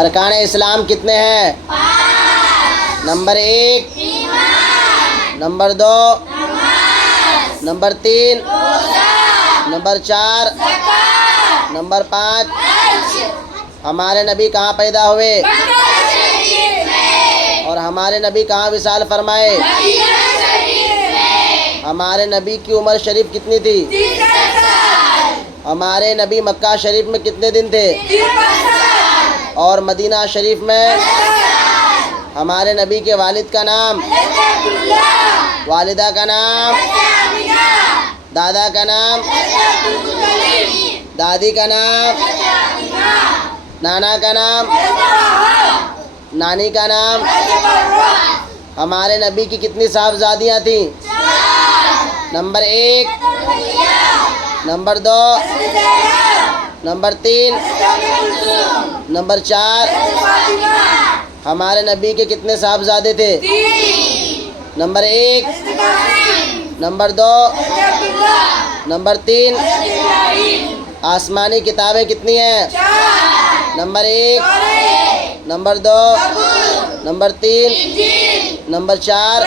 ارکان اسلام کتنے ہیں؟ Number 1 number 2 number 3 number 4 number 5 ہمارے نبی کہاں پیدا ہوئے اور ہمارے نبی کہاں وصال فرمائے؟ ہمارے نبی کی عمر شریف کتنی تھی؟ ہمارے نبی مکہ شریف میں کتنے دن تھے اور مدینہ شریف میں؟ ہمارے نبی کے والد کا نام، والدہ کا نام، دادا کا نام، دادی کا نام، نانا کا نام، نانی کا نام۔ ہمارے نبی کی کتنی صاحبزادیاں تھیں؟ نمبر 1 نمبر 2 نمبر 3 نمبر 4 ہمارے نبی کے کتنے صاحبزادے تھے؟ نمبر 1 نمبر 2 نمبر 3 آسمانی کتابیں کتنی ہیں؟ Number 1 number 2 number 3 number 4